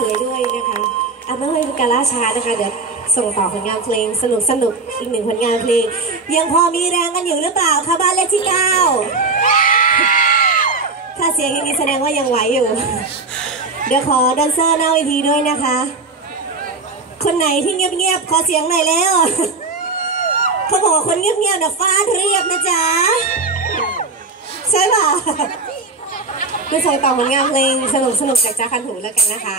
สวยด้วยนะคะอาไม่ค่อยเการล่าชานะคะ เดี๋ยวส่งต่อผลงานเพลงสนุกสนุกอีกหนึ่งผลงานเพลง ยังพอมีแรงกันอยู่หรือเปล่าคะบ้านเลขที่เก้าถ้าเสียงยังมีแสดงว่ายังไหวอยู่ เดี๋ยวขอแดนเซอร์หน้าเวทีด้วยนะคะ คนไหนที่เงียบเงียบขอเสียงหน่อยแล้วเขาบอกว่าคนเงียบๆนะฟาดเรียบนะจ๊ะใช่ป่ะ คือส่งต่อผลงานเพลงสนุกสนุกจากจ้าคันหูแล้วกันนะคะ